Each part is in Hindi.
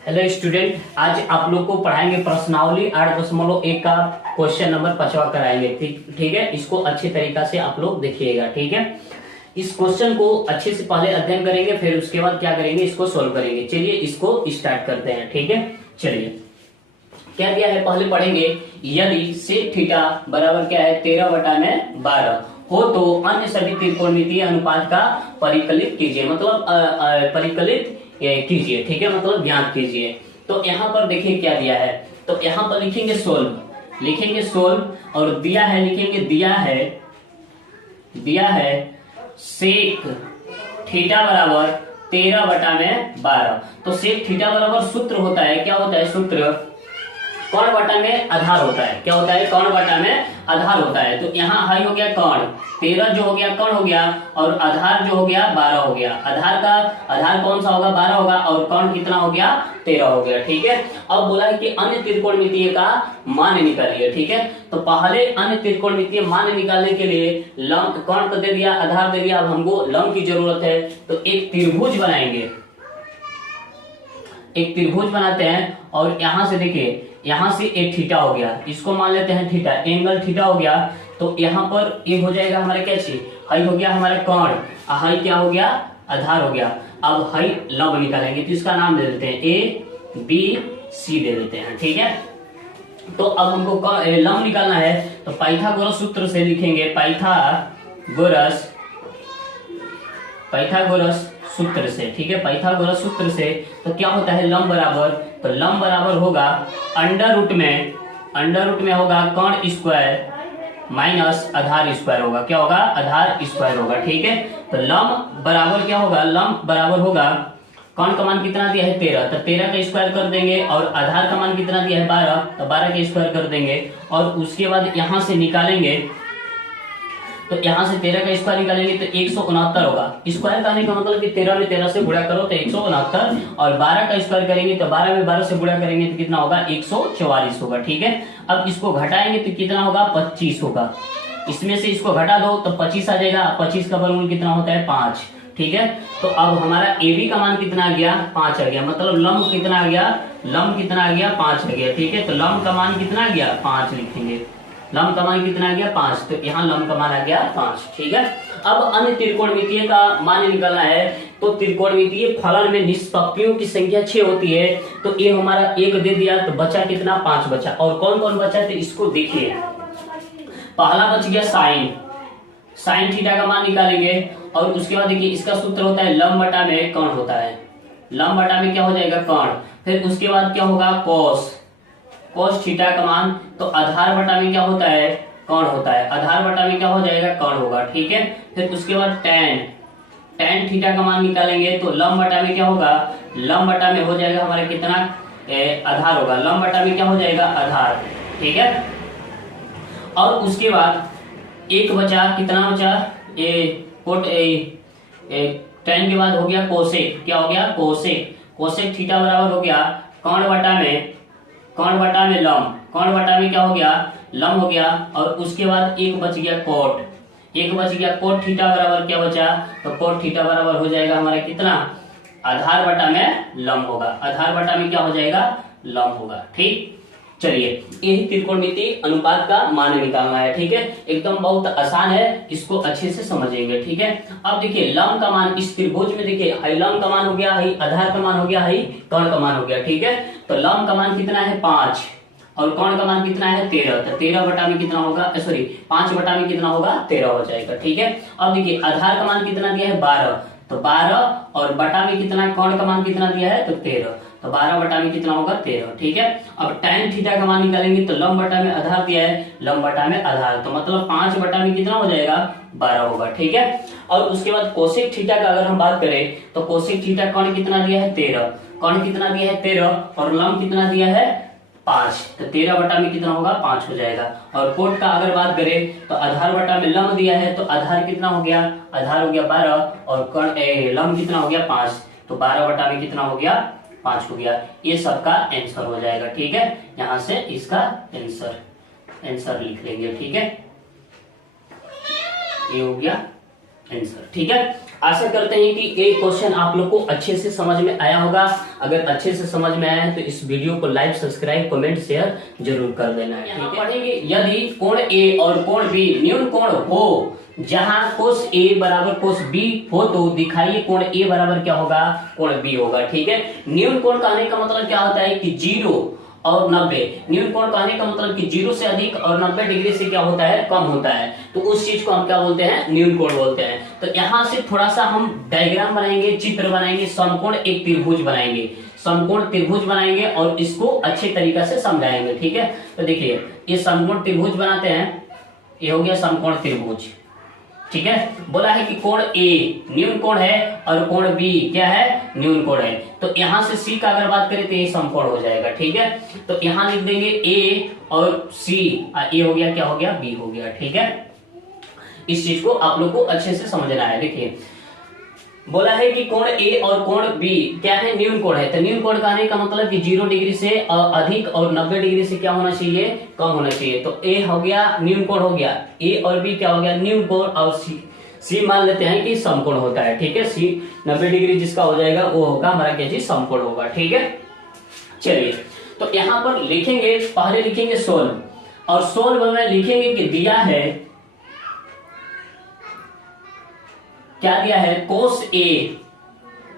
हेलो स्टूडेंट, आज आप लोग को पढ़ाएंगे प्रश्नावली 8.1 का क्वेश्चन नंबर 5 कराएंगे। ठीक है, इसको अच्छे तरीका से आप लोग देखिएगा। ठीक है, इस क्वेश्चन को अच्छे से पहले अध्ययन करेंगे, फिर उसके बाद क्या करेंगे, इसको सोल्व करेंगे। चलिए इसको स्टार्ट करते हैं। ठीक है, चलिए क्या दिया है पहले पढ़ेंगे। यदि सेक थीटा बराबर क्या है 13/12 हो तो अन्य सभी त्रिकोणमितीय अनुपात का परिकलित कीजिए, मतलब परिकलित कीजिए। ठीक है, मतलब ज्ञात कीजिए। तो यहाँ पर देखिए क्या दिया है, तो यहाँ पर लिखेंगे सोल्व, और दिया है लिखेंगे दिया है सेक थीटा बराबर 13/12। तो सेक थीटा बराबर सूत्र होता है, क्या होता है सूत्र, कर्ण बटा में आधार होता है। क्या होता है, कर्ण बटा में आधार होता है। तो यहाँ हाई हो गया कर्ण 13 जो हो गया कर्ण हो गया, और आधार जो हो गया 12 हो गया। आधार कौन सा होगा 12 होगा, और कर्ण कितना हो गया 13 हो गया। ठीक है, अब बोला है कि अन्य त्रिकोणमितीय का मान निकालिए। ठीक है, तो पहले अन्य त्रिकोणमितीय मान निकालने के लिए लंब, कर्ण तो दे दिया, आधार दे दिया, अब हमको लंब की जरूरत है। तो एक त्रिभुज बनाएंगे, एक त्रिभुज बनाते हैं, और यहां से देखिए, यहां से एक थीटा हो गया, इसको मान लेते हैं थीटा, एंगल थीटा हो गया। तो यहाँ पर ये हो जाएगा हमारा क्या चीज, हाई हो गया हमारा कर्ण, हाई क्या हो गया आधार हो गया। अब हाई लंब निकालेंगे, तो इसका नाम दे देते हैं ABC दे देते हैं। ठीक है, तो अब हमको लंब निकालना है, तो पाइथागोरस सूत्र से लिखेंगे, पाइथागोरस सूत्र से। ठीक है, पाइथागोरस सूत्र से तो क्या होता है लंब बराबर, तो लंब बराबर होगा अंडर रूट में होगा कर्ण स्क्वायर माइनस आधार स्क्वायर होगा। क्या होगा, आधार स्क्वायर होगा। ठीक है, तो लंब बराबर क्या होगा, लंब बराबर होगा कर्ण का मान कितना दिया है 13, तो 13 का स्क्वायर कर देंगे, और आधार का मान कितना दिया है 12, तो 12 का स्क्वायर कर देंगे। और उसके बाद यहां से निकालेंगे, तो यहां से 13 का स्क्वायर निकालेंगे तो 169 होगा। स्क्वायर करने का मतलब कि 13 में 13 से गुणा करो तो 169, और 12 का स्क्वायर करेंगे तो 12 में 12 से गुणा करेंगे तो कितना होगा 144 होगा। ठीक है, अब इसको घटाएंगे तो कितना होगा 25 होगा। इसमें से इसको घटा दो तो 25 आ जाएगा। 25 का वर्गमूल कितना होता है 5। ठीक है, तो अब हमारा AB का मान कितना आ गया 5 आ गया, मतलब लंब कितना आ गया, 5 आ गया। ठीक है, तो लंब का मान कितना आ गया 5 लिखेंगे, लंब का मान कितना आ गया 5, तो यहाँ लंब का मान आ गया 5। ठीक है, अब अन्य त्रिकोणमितीय का मान निकालना है, तो त्रिकोणमितीय फलन में निष्पत्तियों की संख्या 6 होती है। तो ये हमारा 1 दे दिया, तो बचा कितना 5 बचा। और कौन कौन बचा, तो इसको देखिए, पहला बच गया साइन थीटा का मान निकालेंगे, और उसके बाद देखिए इसका सूत्र होता है लंब बटा में कर्ण होता है, लंब बटा में क्या हो जाएगा कर्ण। फिर उसके बाद क्या होगा कोस थीटा का मान, तो आधार बटा में क्या होता है कर्ण होता है, आधार बटा में क्या हो जाएगा कर्ण होगा। ठीक है, फिर उसके बाद टेन थीटा का मान निकालेंगे, तो लंब बटा में क्या होगा, लंब बटा में हो जाएगा हमारे कितना आधार होगा, लंब बटा में क्या हो जाएगा आधार। ठीक है, और उसके बाद एक बचा, कितना बचा टेन के बाद हो गया कोसेक, क्या हो गया कोसेक थीटा बराबर हो गया कर्ण बटा में लंब, कर्ण बटा में क्या हो गया लंब हो गया। और उसके बाद एक बच गया कोट थीटा बराबर क्या बचा, तो कोट थीटा बराबर हो जाएगा हमारा कितना, आधार बटा में लंब होगा, आधार बटा में क्या हो जाएगा लंब होगा। ठीक, चलिए यही त्रिकोणमितीय अनुपात का मान निकालना है। ठीक है, एकदम बहुत आसान है, इसको अच्छे से समझेंगे। ठीक है, अब देखिए लंब का मान इस त्रिभुज में, देखिए हाई लंब का मान हो गया, हाई आधार का मान हो गया, हाई कर्ण का मान हो गया। ठीक है, तो लंब का मान कितना है 5, और कर्ण का मान कितना है 13, तो 13 बटा में कितना होगा, सॉरी 5 बटा में कितना होगा 13 हो जाएगा। ठीक है, अब देखिए आधार का मान कितना दिया है 12, तो 12, और बटा में कितना, कर्ण का मान कितना दिया है तो 13, तो 12 बटा में कितना होगा 13। ठीक है, अब tan थीटा का मान निकालेंगे, तो लंब बटा में आधार दिया है, लंब बटा में आधार, तो मतलब 5 बटा में कितना हो जाएगा 12 होगा। ठीक है, और उसके बाद कोसेक थीटा का अगर हम बात करें, तो कोसेक थीटा कर्ण कितना दिया है 13, कर्ण कितना दिया है 13, और लंब कितना दिया है 5, तो 13 बटा में कितना होगा 5 हो जाएगा। और कोट का अगर बात करें, तो आधार बटा में लंब दिया है, तो आधार कितना हो गया, आधार हो गया 12, और लंब कितना हो गया 5, तो 12 बटा में कितना हो गया 5 हो गया। ये सबका आंसर हो जाएगा। ठीक है, यहां से इसका आंसर लिख लेंगे। ठीक है, ये हो गया आंसर। ठीक है, आशा करते हैं कि ये क्वेश्चन आप लोग को अच्छे से समझ में आया होगा। अगर अच्छे से समझ में आया है तो इस वीडियो को लाइक, सब्सक्राइब, कमेंट, शेयर जरूर कर देना है। ठीक है, पढ़ेंगे यदि कोण ए और कोण बी न्यून कोण हो, जहां कोस ए बराबर कोस बी हो तो दिखाइए कोण ए बराबर क्या होगा, कोण बी होगा। ठीक है, न्यून कोण कहने का मतलब क्या होता है कि 0 और 90। न्यून कोण कहने का मतलब कि 0 से अधिक और 90 डिग्री से क्या होता है, कम होता है, तो उस चीज को हम क्या बोलते हैं, न्यून कोण बोलते हैं। तो यहाँ से थोड़ा सा हम डायग्राम बनाएंगे, चित्र बनाएंगे, समकोण एक त्रिभुज बनाएंगे, समकोण त्रिभुज बनाएंगे और इसको अच्छे तरीका से समझाएंगे। ठीक है, तो देखिए ये समकोण त्रिभुज बनाते हैं, ये हो गया समकोण त्रिभुज। ठीक है, बोला है कि कोण ए न्यून कोण है और कोण बी क्या है, न्यून कोण है। तो यहां से सी का अगर बात करें तो ये समकोण हो जाएगा। ठीक है, तो यहां लिख देंगे ए और सी, ए हो गया क्या हो गया, बी हो गया। ठीक है, इस चीज को आप लोग को अच्छे से समझना है। देखिए बोला है कि कोण ए और कोण बी क्या है, न्यून कोण है। तो न्यून कोण कहने का मतलब कि 0 डिग्री से अधिक और 90 डिग्री से क्या होना चाहिए, कम होना चाहिए। तो ए हो गया न्यून कोण हो गया, ए और बी क्या हो गया, न्यून कोण, और सी मान लेते हैं कि समकोण होता है। ठीक है, सी 90 डिग्री जिसका हो जाएगा वो होगा हमारा क्या चीज, समकोण होगा। ठीक है, चलिए तो यहाँ पर लिखेंगे, पहले लिखेंगे सोल्व, और सोल्व में लिखेंगे कि दिया है, क्या दिया है, कोस ए,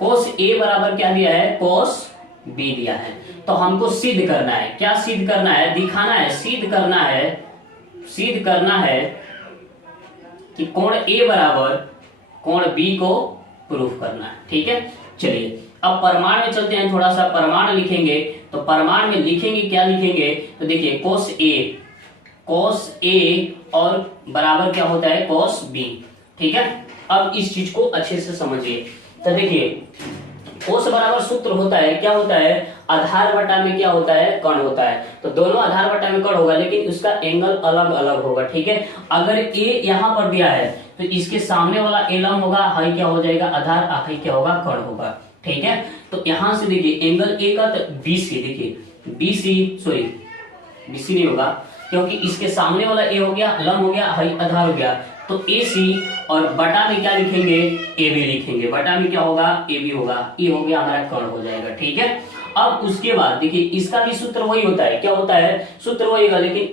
कोस ए बराबर क्या दिया है, कोस बी दिया है। तो हमको सिद्ध करना है, क्या सिद्ध करना है, दिखाना है, सिद्ध करना है, सिद्ध करना है कि कोण ए बराबर कोण बी को प्रूफ करना है। ठीक है, चलिए अब प्रमाण में चलते हैं, थोड़ा सा प्रमाण लिखेंगे। तो प्रमाण में लिखेंगे, क्या लिखेंगे, तो देखिए कोस ए और बराबर क्या होता है, कोस बी। ठीक है, अब इस चीज को अच्छे से समझिए। तो देखिए कोस बराबर सूत्र होता है, क्या होता है, आधार बटा में क्या होता है, कर्ण होता है। तो दोनों आधार बटा में कर्ण होगा, लेकिन उसका एंगल अलग अलग होगा। ठीक है, अगर ए यहाँ पर दिया है तो इसके सामने वाला ए लंब होगा, हाई क्या हो जाएगा, आधार, आखिरी क्या होगा, कर्ण होगा। ठीक है, तो यहां से देखिए एंगल ए का, तो बीसी, देखिए बीसी नहीं होगा, क्योंकि इसके सामने वाला ए हो गया, लंब हो गया, हाई आधार हो गया। तो ए सी और बटा में क्या लिखेंगे, ए बी लिखेंगे, बटा में क्या होगा, ए बी होगा, ये हो गया हमारा कर्ण हो जाएगा। ठीक है, अब उसके बाद देखिए इसका भी सूत्र वही होता है, क्या होता है, सूत्र वही होगा, लेकिन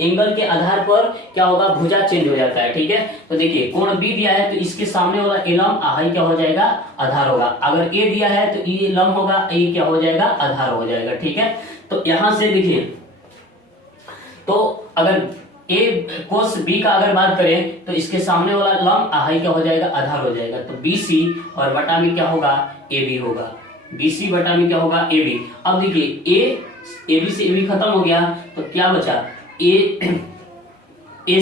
एंगल के आधार पर क्या होगा, भुजा चेंज हो जाता है। ठीक है, तो देखिए कोण बी दिया है तो इसके सामने वाला ए लंब, हाई क्या हो जाएगा, आधार होगा। अगर ए दिया है तो ये लंब होगा, ये क्या हो जाएगा, आधार हो जाएगा। ठीक है, तो यहां से देखिए, तो अगर ए कोस बी का अगर बात करें तो इसके सामने वाला लंब, हाई क्या हो जाएगा, आधार हो जाएगा। तो बीसी और बटा में क्या होगा, ए बी होगा, बीसी बटा में क्या होगा, ए बी। अब देखिए ए बी से ए बी खत्म हो गया, तो क्या बचा, ए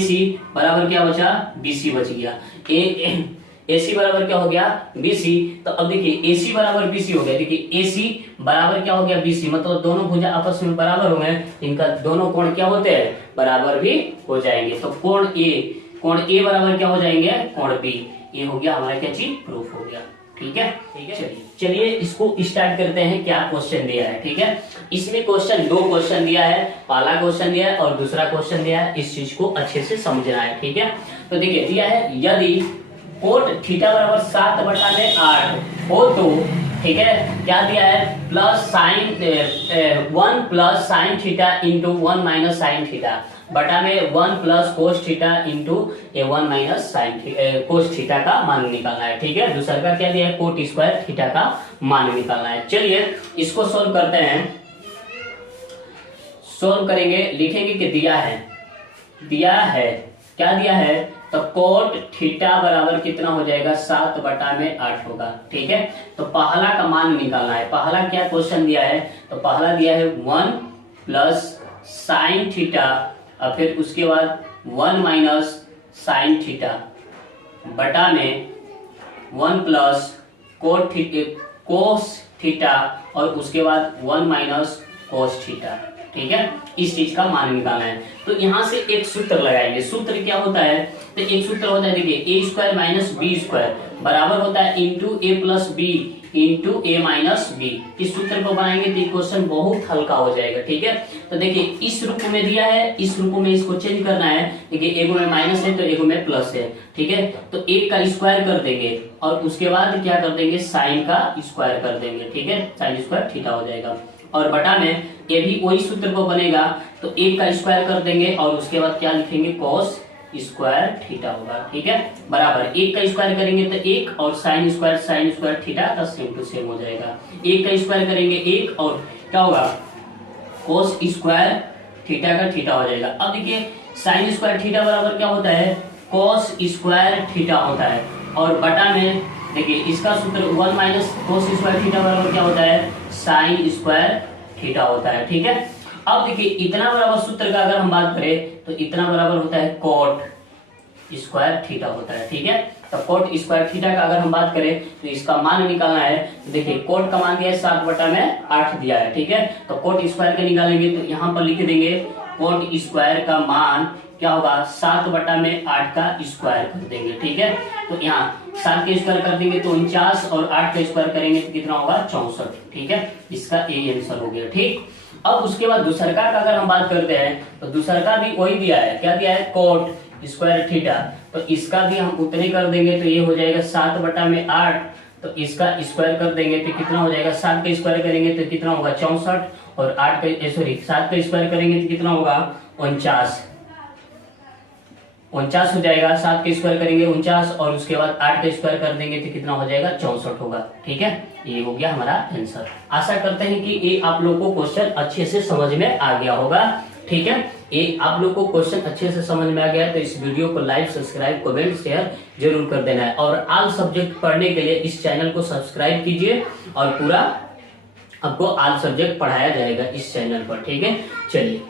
सी बराबर क्या बचा, बीसी बच गया। ए सी बराबर क्या हो गया, बीसी। तो अब देखिए ए सी बराबर बीसी हो गया, देखिए ए सी बराबर क्या हो गया, बीसी, मतलब दोनों भुजा आपस में बराबर हो गए, इनका दोनों कोण क्या होते हैं, बराबर भी हो जाएंगे। तो कोण ए बराबर क्या हो जाएंगे, कोण बी। ये हो गया हमारा क्या चीज, प्रूफ हो गया। ठीक है, चलिए इसको स्टार्ट करते हैं, क्या क्वेश्चन दिया है। ठीक है, इसमें दो क्वेश्चन दिया है, पहला क्वेश्चन दिया है और दूसरा क्वेश्चन दिया है, इस चीज को अच्छे से समझना है। ठीक है, तो देखिए दिया है, यदि कोट थीटा बराबर 7/8 हो तो, ठीक है, क्या दिया है, plus sign 1 plus sine theta into 1 minus sine theta बटा में 1 plus cos theta into 1 minus sine cos theta का मान निकालना है। ठीक है, दूसरा का क्या दिया है, कोट स्क्वायर थीटा का मान निकालना है। चलिए इसको सोल्व करते हैं, सोल्व करेंगे, लिखेंगे कि दिया है क्या दिया है, तो कोट थीटा बराबर कितना हो जाएगा, 7/8 होगा। ठीक है, तो पहला का मान निकालना है। पहला क्या क्वेश्चन दिया है, तो पहला दिया है 1 प्लस साइन थीटा और फिर उसके बाद 1 माइनस साइन थीटा बटा में 1 प्लस कोस थीटा और उसके बाद 1 माइनस कोस थीटा। ठीक है, इस चीज का मान निकालना है। तो यहां से एक सूत्र लगाएंगे, सूत्र क्या होता है, तो एक सूत्र होता है, देखिए ए स्क्वायर माइनस बी स्क्वायर बराबर होता है इंटू ए प्लस बी इंटू ए माइनस बी। इस सूत्र को बनाएंगे तो क्वेश्चन बहुत हल्का हो जाएगा। ठीक है, तो देखिए इस रूप में दिया है, इस रूप में इसको चेंज करना है। देखिए एगो में माइनस है तो एगो में प्लस है। ठीक है, तो एक का स्क्वायर कर देंगे और उसके बाद क्या कर देंगे, साइन का स्क्वायर कर देंगे। ठीक है, साइन स्क्वायर थीटा हो जाएगा और बटा में ये भी वही सूत्र को बनेगा, तो एक का स्क्वायर कर देंगे और उसके बाद क्या लिखेंगे, कॉस स्क्वायर थीटा होगा। ठीक है, बराबर एक का स्क्वायर करेंगे तो एक और साइन स्क्वायर थीटा का सेम टू सेम हो जाएगा। एक का स्क्वायर करेंगे एक और क्या होगा, कोस स्क्वायर थीटा का थीटा हो जाएगा। अब देखिए साइन स्क्वायर थीटा बराबर क्या होता है, कोस स्क्वायर थीटा होता है और बटा में देखिए इसका सूत्र 1 माइनस कोस स्क्वायर थीटा बराबर क्या होता है, साइन स्क्वायर थीटा होता है। ठीक है, अब देखिए इतना बराबर सूत्र का अगर हम बात करें तो इतना बराबर होता है कोट स्क्वायर थीटा होता है। ठीक है, तो कोट स्क्वायर थीटा का अगर हम बात करें तो इसका मान निकालना है। तो देखिए कोट का मान दिया है 7/8 दिया है। ठीक है, तो कोट स्क्वायर का निकालेंगे तो यहाँ पर लिख देंगे कोट स्क्वायर का मान क्या होगा, 7/8 का स्क्वायर कर देंगे। ठीक है, तो यहाँ 7 के स्क्वायर कर देंगे तो 49 और 8 का स्क्वायर करेंगे तो कितना होगा, 64। ठीक है, इसका ए आंसर हो गया। ठीक, अब उसके बाद दूसरका का अगर हम बात करते हैं तो दूसरका भी वही दिया है, क्या दिया है, कोट स्क्वायर थीटा। तो इसका भी हम उतने कर देंगे तो ये हो जाएगा 7/8। तो इसका स्क्वायर कर देंगे तो कितना हो जाएगा, 7 का स्क्वायर करेंगे तो कितना होगा, 64 और 7 का स्क्वायर करेंगे तो कितना होगा, 49 हो जाएगा। 7 का स्क्वायर करेंगे 49 और उसके बाद 8 का स्क्वायर कर देंगे तो कितना हो जाएगा, 64 होगा। ठीक है, ये हो गया हमारा आंसर। आशा करते हैं कि ये आप लोग को क्वेश्चन अच्छे से समझ में आ गया होगा। ठीक है, ये आप लोग को क्वेश्चन अच्छे से समझ में आ गया तो इस वीडियो को लाइक, सब्सक्राइब, कमेंट, शेयर जरूर कर देना है और ऑल सब्जेक्ट पढ़ने के लिए इस चैनल को सब्सक्राइब कीजिए और पूरा आपको ऑल सब्जेक्ट पढ़ाया जाएगा इस चैनल पर। ठीक है, चलिए।